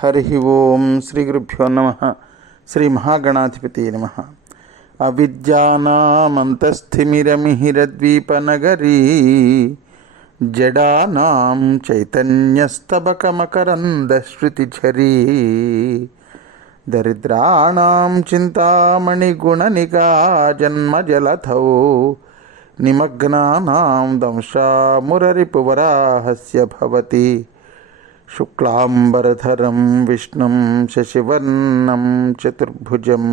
హరి ఓం శ్రీ గురుభ్యో నమ. శ్రీ మహాగణాధిపతి నమ. అవిద్యానామంతస్థిమిరమిహిరద్వీపనగరీ జడానాం చైతన్యస్తబకమకరందశ్రుతిఝరీ దరిద్రాణాం చింతామణిగుణనికా జన్మజలధౌ నిమగ్నానాం దంశామురరిపువరాహస్య భవతి. శుక్లాంబరధరం విష్ణుం శశివర్ణం చతుర్భుజం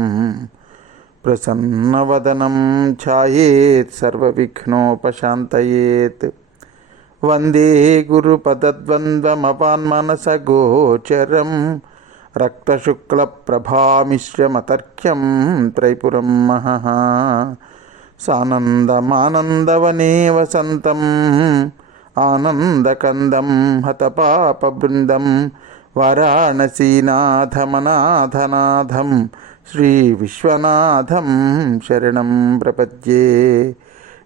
ప్రసన్నవదనం ఛాయేత్ సర్వవిఘ్నోపశాంతయేత్. వందే గురుపదద్వంద్వమపాన్మనసగోచరం రక్తశుక్లప్రభామిశ్రమతర్క్యం త్రైపురం మహః. సానందమానందవనే వసంతం ఆనందకందం హతపాపబృందం వారాణసీనాథమనాథనాథం శ్రీ విశ్వనాథం శరణం ప్రపద్యే.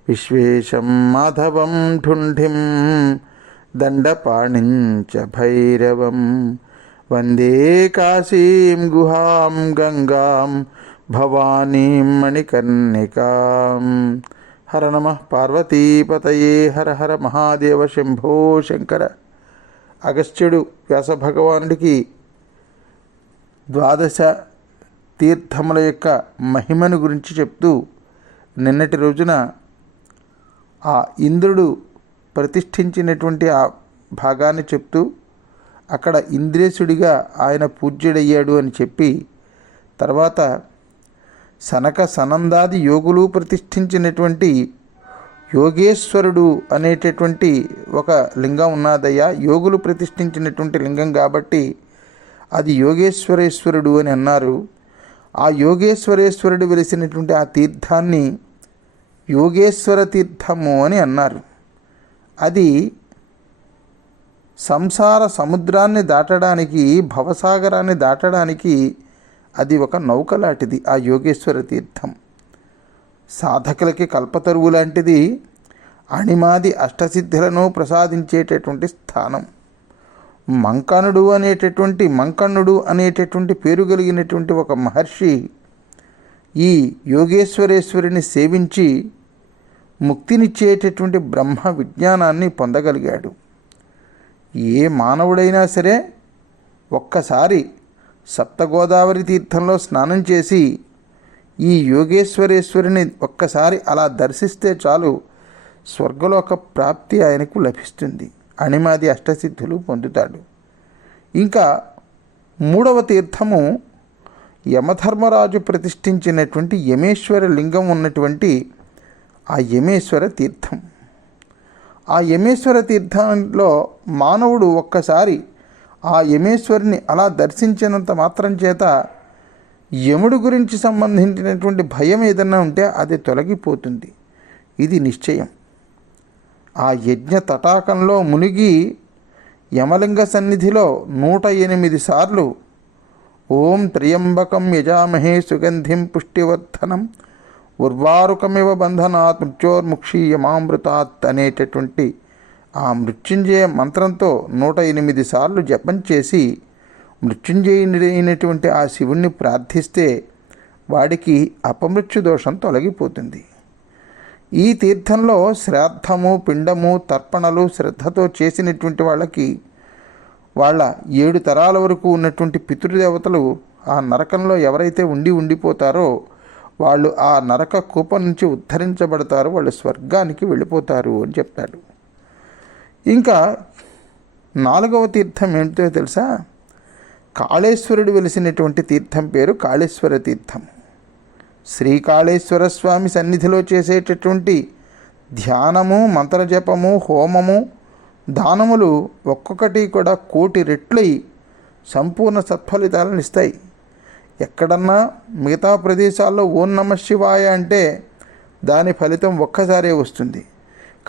విశ్వేశం మాధవం ఢుంఢిం దండపాణిం చ భైరవం వందే కాశీం గుహాం గంగాం భవానీం మణికర్ణికాం. హర నమ పార్వతీపతయే. హర హర మహాదేవ శంభో శంకర. అగస్త్యుడు వ్యాసభగవానుడికి ద్వాదశ తీర్థముల యొక్క మహిమను గురించి చెప్తూ నిన్నటి రోజున ఆ ఇంద్రుడు ప్రతిష్ఠించినటువంటి ఆ భాగాన్ని చెప్తూ అక్కడ ఇంద్రేశుడిగా ఆయన పూజ్యుడయ్యాడు అని చెప్పి, తర్వాత సనక సనందాది యోగులు ప్రతిష్ఠించినటువంటి యోగేశ్వరుడు అనేటటువంటి ఒక లింగం ఉన్నదయ్యా. యోగులు ప్రతిష్ఠించినటువంటి లింగం కాబట్టి అది యోగేశ్వరేశ్వరుడు అని అన్నారు. ఆ యోగేశ్వరేశ్వరుడు వెలిసినటువంటి ఆ తీర్థాన్ని యోగేశ్వర తీర్థము అని అన్నారు. అది సంసార సముద్రాన్ని దాటడానికి, భవసాగరాన్ని దాటడానికి అది ఒక నౌక లాంటిది ఆ యోగేశ్వర తీర్థం. సాధకులకి కల్పతరువు లాంటిది. అణిమాది అష్టసిద్ధులను ప్రసాదించేటటువంటి స్థానం. మంకణుడు అనేటటువంటి పేరు కలిగినటువంటి ఒక మహర్షి ఈ యోగేశ్వరేశ్వరుని సేవించి ముక్తినిచ్చేటటువంటి బ్రహ్మ విజ్ఞానాన్ని పొందగలిగాడు. ఏ మానవుడైనా సరే ఒక్కసారి సప్తగోదావరి తీర్థంలో స్నానం చేసి ఈ యోగేశ్వరేశ్వరుని ఒక్కసారి అలా దర్శిస్తే చాలు, స్వర్గలోక ప్రాప్తి ఆయనకు లభిస్తుంది. అణిమాది అష్టసిద్ధులు పొందుతాడు. ఇంకా మూడవ తీర్థము యమధర్మరాజు ప్రతిష్ఠించినటువంటి యమేశ్వర లింగం ఉన్నటువంటి ఆ యమేశ్వర తీర్థం. ఆ యమేశ్వర తీర్థంలో మానవుడు ఒక్కసారి ఆ యమేశ్వరుని అలా దర్శించినంత మాత్రం చేత యముడు గురించి సంబంధించినటువంటి భయం ఏదన్నా ఉంటే అది తొలగిపోతుంది. ఇది నిశ్చయం. ఆ యజ్ఞ తటాకంలో మునిగి యమలింగ సన్నిధిలో 108 సార్లు ఓం త్ర్యంబకం యజామహే సుగంధిం పుష్టివర్ధనం ఉర్వారుకమివ బంధనాత్ మృత్యోర్ముక్షీయమామృతాత్ అనేటటువంటి ఆ మృత్యుంజయ మంత్రంతో 108 సార్లు జపం చేసి మృత్యుంజయుడైనటువంటి ఆ శివుణ్ణి ప్రార్థిస్తే వాడికి అపమృత్యు దోషం తొలగిపోతుంది. ఈ తీర్థంలో శ్రాద్ధము, పిండము, తర్పణలు శ్రద్ధతో చేసినటువంటి వాళ్ళకి వాళ్ళ 7 తరాల వరకు ఉన్నటువంటి పితృదేవతలు ఆ నరకంలో ఎవరైతే ఉండిపోతారో వాళ్ళు ఆ నరక కూపం నుంచి ఉద్ధరించబడతారు, వాళ్ళు స్వర్గానికి వెళ్ళిపోతారు అని చెప్తాడు. ఇంకా 4వ తీర్థం ఏంటో తెలుసా? కాళేశ్వరుడు వెలిసినటువంటి తీర్థం పేరు కాళేశ్వర తీర్థం. శ్రీకాళేశ్వర స్వామి సన్నిధిలో చేసేటటువంటి ధ్యానము, మంత్రజపము, హోమము, దానములు ఒక్కొక్కటి కూడా 1,000,000 రెట్లై సంపూర్ణ సత్ఫలితాలను ఇస్తాయి. ఎక్కడన్నా మిగతా ప్రదేశాల్లో ఓం నమ శివాయ అంటే దాని ఫలితం ఒక్కసారే వస్తుంది.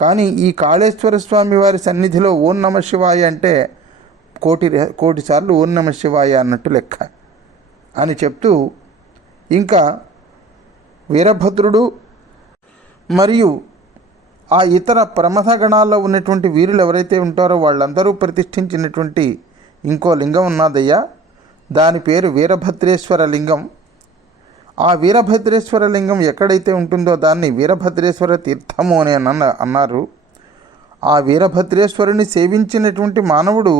కానీ ఈ కాళేశ్వర స్వామి వారి సన్నిధిలో ఓం నమ శివాయ అంటే 1,000,000 సార్లు ఓం నమ శివాయ అన్నట్టు లెక్క అని చెప్తూ, ఇంకా వీరభద్రుడు మరియు ఆ ఇతర ప్రమథ గణాల్లో ఉన్నటువంటి వీరులు ఎవరైతే ఉంటారో వాళ్ళందరూ ప్రతిష్ఠించినటువంటి ఇంకో లింగం ఉన్నదయ్యా, దాని పేరు వీరభద్రేశ్వర లింగం. ఆ వీరభద్రేశ్వర లింగం ఎక్కడైతే ఉంటుందో దాన్ని వీరభద్రేశ్వర తీర్థము అని అన్నారు. ఆ వీరభద్రేశ్వరుని సేవించినటువంటి మానవుడు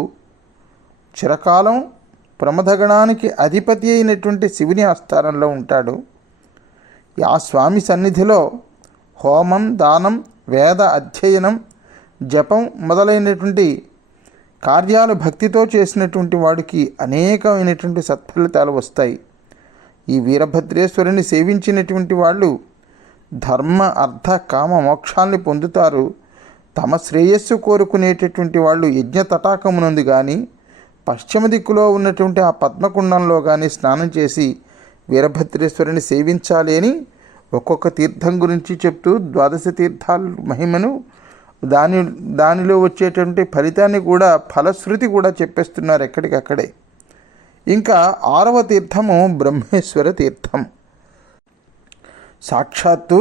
చిరకాలం ప్రమథగణానికి అధిపతి అయినటువంటి శివుని ఆస్థానంలో ఉంటాడు. ఆ స్వామి సన్నిధిలో హోమం, దానం, వేద అధ్యయనం, జపం మొదలైనటువంటి కార్యాలు భక్తితో చేసినటువంటి వాడికి అనేకమైనటువంటి సత్ఫలితాలు వస్తాయి. ఈ వీరభద్రేశ్వరుని సేవించినటువంటి వాళ్ళు ధర్మ, అర్థ, కామ మోక్షాల్ని పొందుతారు. తమ శ్రేయస్సు కోరుకునేటటువంటి వాళ్ళు యజ్ఞ తటాకమునందు కానీ పశ్చిమ దిక్కులో ఉన్నటువంటి ఆ పద్మకుండంలో కానీ స్నానం చేసి వీరభద్రేశ్వరుని సేవించాలి అని ఒక్కొక్క తీర్థం గురించి చెప్తూ 12 తీర్థాల మహిమను దానిలో వచ్చేటువంటి ఫలితాన్ని కూడా ఫలశ్రుతి కూడా చెప్పేస్తున్నారు ఎక్కడికక్కడే. ఇంకా 6వ తీర్థము బ్రహ్మేశ్వర తీర్థం. సాక్షాత్తు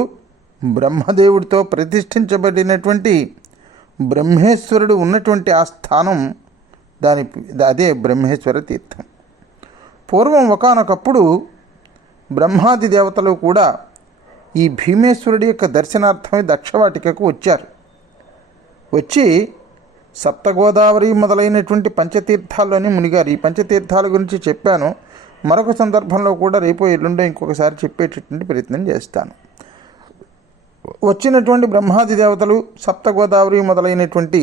బ్రహ్మదేవుడితో ప్రతిష్ఠించబడినటువంటి బ్రహ్మేశ్వరుడు ఉన్నటువంటి ఆ స్థానం అదే బ్రహ్మేశ్వర తీర్థం. పూర్వం ఒకానొకప్పుడు బ్రహ్మాది దేవతలు కూడా ఈ భీమేశ్వరుడి యొక్క దర్శనార్థమై దక్షవాటికకు వచ్చారు. వచ్చి సప్తగోదావరి మొదలైనటువంటి పంచతీర్థాల్లోని మునిగారు. ఈ పంచతీర్థాల గురించి చెప్పాను. మరొక సందర్భంలో కూడా రేపో ఎల్లుండో ఇంకొకసారి చెప్పేటటువంటి ప్రయత్నం చేస్తాను. వచ్చినటువంటి బ్రహ్మాది దేవతలు సప్తగోదావరి మొదలైనటువంటి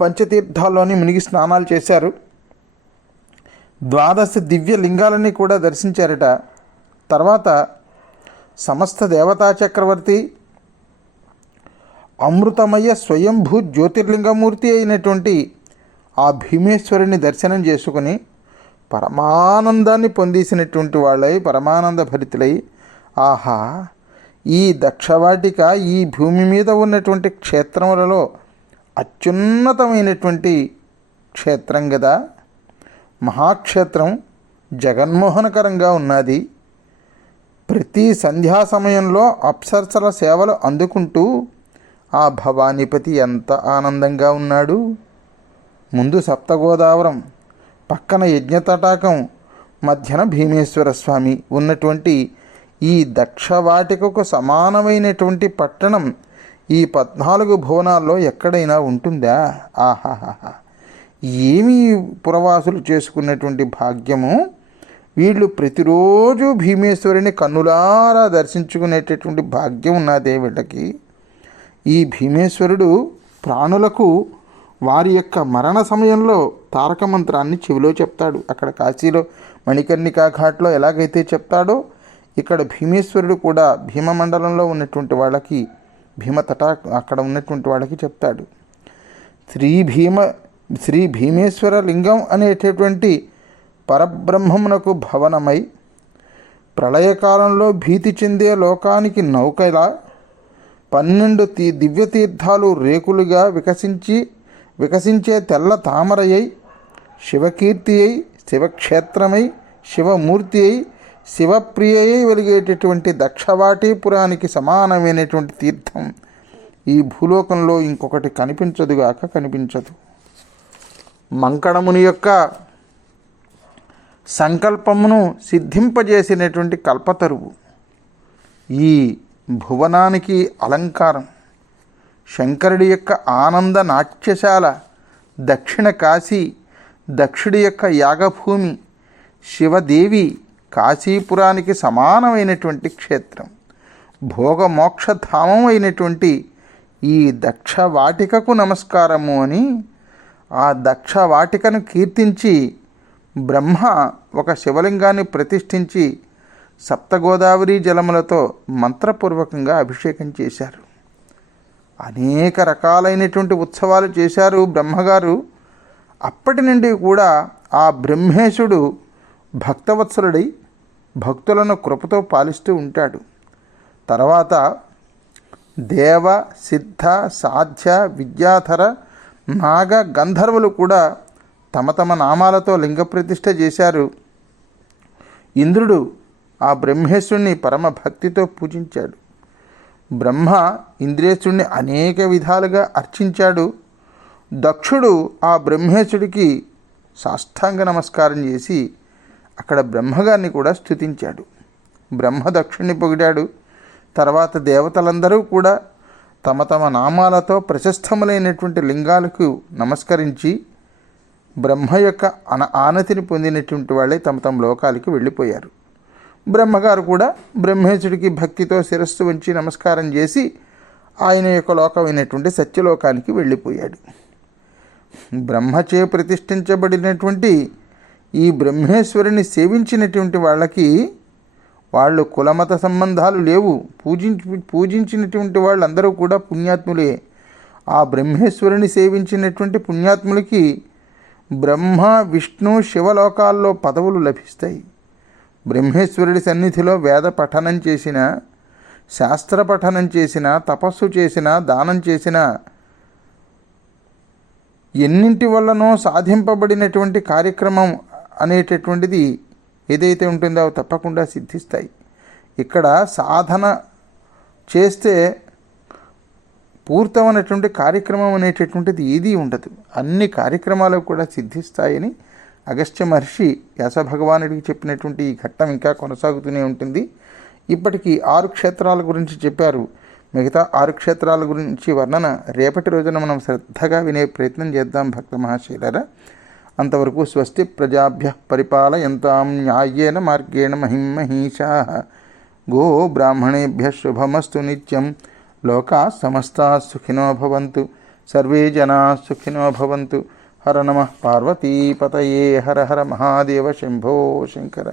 పంచతీర్థాల్లోని మునిగి స్నానాలు చేశారు. 12 దివ్య లింగాలని కూడా దర్శించారట. తర్వాత సమస్త దేవతా చక్రవర్తి, అమృతమయ స్వయంభూ జ్యోతిర్లింగమూర్తి అయినటువంటి ఆ భీమేశ్వరుని దర్శనం చేసుకుని పరమానందాన్ని పొందేసినటువంటి వాళ్ళై పరమానంద భరితులై, ఆహా, ఈ దక్షవాటిక ఈ భూమి మీద ఉన్నటువంటి క్షేత్రములలో అత్యున్నతమైనటువంటి క్షేత్రం కదా, మహాక్షేత్రం, జగన్మోహనకరంగా ఉన్నది. ప్రతి సంధ్యా సమయంలో అప్సరసల సేవలు అందుకుంటూ ఆ భవానీపతి ఎంత ఆనందంగా ఉన్నాడు. ముందు సప్తగోదావరం, పక్కన యజ్ఞతటాకం, మధ్యన భీమేశ్వర స్వామి ఉన్నటువంటి ఈ దక్షవాటికకు సమానమైనటువంటి పట్టణం ఈ 14 భువనాల్లో ఎక్కడైనా ఉంటుందా? ఆహాహా, ఏమీ పురవాసులు చేసుకున్నటువంటి భాగ్యము. వీళ్ళు ప్రతిరోజు భీమేశ్వరుని కన్నులారా దర్శించుకునేటటువంటి భాగ్యం ఉన్నదే వీళ్ళకి. ఈ భీమేశ్వరుడు ప్రాణులకు వారి యొక్క మరణ సమయంలో తారక మంత్రాన్ని చెవిలో చెప్తాడు. అక్కడ కాశీలో మణికర్ణికా ఘాట్లో ఎలాగైతే చెప్తాడో ఇక్కడ భీమేశ్వరుడు కూడా భీమమండలంలో ఉన్నటువంటి వాళ్ళకి, అక్కడ ఉన్నటువంటి వాళ్ళకి చెప్తాడు. శ్రీ భీమేశ్వర లింగం అనేటటువంటి పరబ్రహ్మమునకు భవనమై ప్రళయకాలంలో భీతి చెందే లోకానికి నౌకలా 12 దివ్యతీర్థాలు రేకులుగా వికసించే తెల్ల తామరయ్యి, శివకీర్తి అయి, శివక్షేత్రమై, శివమూర్తి అయి, శివప్రియై వెలిగేటటువంటి దక్షవాటీపురానికి సమానమైనటువంటి తీర్థం ఈ భూలోకంలో ఇంకొకటి కనిపించదు. మంకణముని యొక్క సంకల్పమును సిద్ధింపజేసినటువంటి కల్పతరువు, ఈ భువనానికి అలంకారం. శంకరుడి యొక్క ఆనంద నాట్యశాల, దక్షిణ కాశీ, దక్షుడి యొక్క యాగభూమి, శివదేవి కాశీపురానికి సమానమైనటువంటి క్షేత్రం, భోగమోక్షధామం అయినటువంటి ఈ దక్షవాటికకు నమస్కారము అని ఆ దక్షవాటికను కీర్తించి బ్రహ్మ ఒక శివలింగాన్ని ప్రతిష్ఠించి సప్తగోదావరి జలములతో మంత్రపూర్వకంగా అభిషేకం చేశారు. అనేక రకాలైనటువంటి ఉత్సవాలు చేశారు బ్రహ్మగారు. అప్పటి నుండి కూడా ఆ బ్రహ్మేశుడు భక్తవత్సలుడై భక్తులను కృపతో పాలిస్తూ ఉంటాడు. తర్వాత దేవ, సిద్ధ, సాధ్య, విద్యాధర, నాగ, గంధర్వులు కూడా తమ తమ నామాలతో లింగ ప్రతిష్ఠ చేశారు. ఇంద్రుడు ఆ బ్రహ్మేశ్వరుని పరమ భక్తితో పూజించాడు. బ్రహ్మ ఇంద్రేశ్వరుని అనేక విధాలుగా అర్చించాడు. దక్షుడు ఆ బ్రహ్మేశ్వరుడికి సాష్టాంగ నమస్కారం చేసి అక్కడ బ్రహ్మగారిని కూడా స్తుతించాడు. బ్రహ్మ దక్షుణ్ణి పొగిడాడు. తర్వాత దేవతలందరూ కూడా తమ తమ నామాలతో ప్రశస్తములైనటువంటి లింగాలకు నమస్కరించి బ్రహ్మ యొక్క ఆనతిని పొందినటువంటి వాళ్ళే తమ తమ లోకాలకి వెళ్ళిపోయారు. బ్రహ్మగారు కూడా బ్రహ్మేశుడికి భక్తితో శిరస్సు వంచి నమస్కారం చేసి ఆయన యొక్క లోకమైనటువంటి సత్యలోకానికి వెళ్ళిపోయాడు. బ్రహ్మచే ప్రతిష్ఠించబడినటువంటి ఈ బ్రహ్మేశ్వరుని సేవించినటువంటి వాళ్ళు కులమత సంబంధాలు లేవు. పూజించినటువంటి వాళ్ళందరూ కూడా పుణ్యాత్ములే. ఆ బ్రహ్మేశ్వరుని సేవించినటువంటి పుణ్యాత్ములకి బ్రహ్మ విష్ణు శివలోకాల్లో పదవులు లభిస్తాయి. బ్రహ్మేశ్వరుడి సన్నిధిలో వేద పఠనం చేసిన, శాస్త్ర పఠనం చేసిన, తపస్సు చేసిన, దానం చేసిన, ఎన్నింటి వల్లనో సాధింపబడినటువంటి కార్యక్రమం అనేటటువంటిది ఏదైతే ఉంటుందో అవి తప్పకుండా సిద్ధిస్తాయి. ఇక్కడ సాధన చేస్తే పూర్తమైనటువంటి కార్యక్రమం అనేటటువంటిది ఏదీ ఉండదు. అన్ని కార్యక్రమాలు కూడా సిద్ధిస్తాయని అగస్త్య మహర్షి వ్యాస భగవానుడికి చెప్పినటువంటి ఈ ఘట్టం ఇంకా కొనసాగుతూనే ఉంటుంది. ఇప్పటికీ 6 క్షేత్రాల గురించి చెప్పారు. మిగతా 6 క్షేత్రాల గురించి వర్ణన రేపటి రోజున మనం శ్రద్ధగా వినే ప్రయత్నం చేద్దాం భక్త మహాశైలరా. అంతవరకు స్వస్తి ప్రజాభ్య పరిపాలయంతాం న్యాయేన మార్గేణ మహిమహీషాః. గో బ్రాహ్మణేభ్య శుభమస్తు నిత్యం. లోకా సమస్తా సుఖినో భవంతు. సర్వే జనా సుఖినో భవంతు. హర నమః పార్వతీపతయే. హర హర మహాదేవ శంభో శంకర.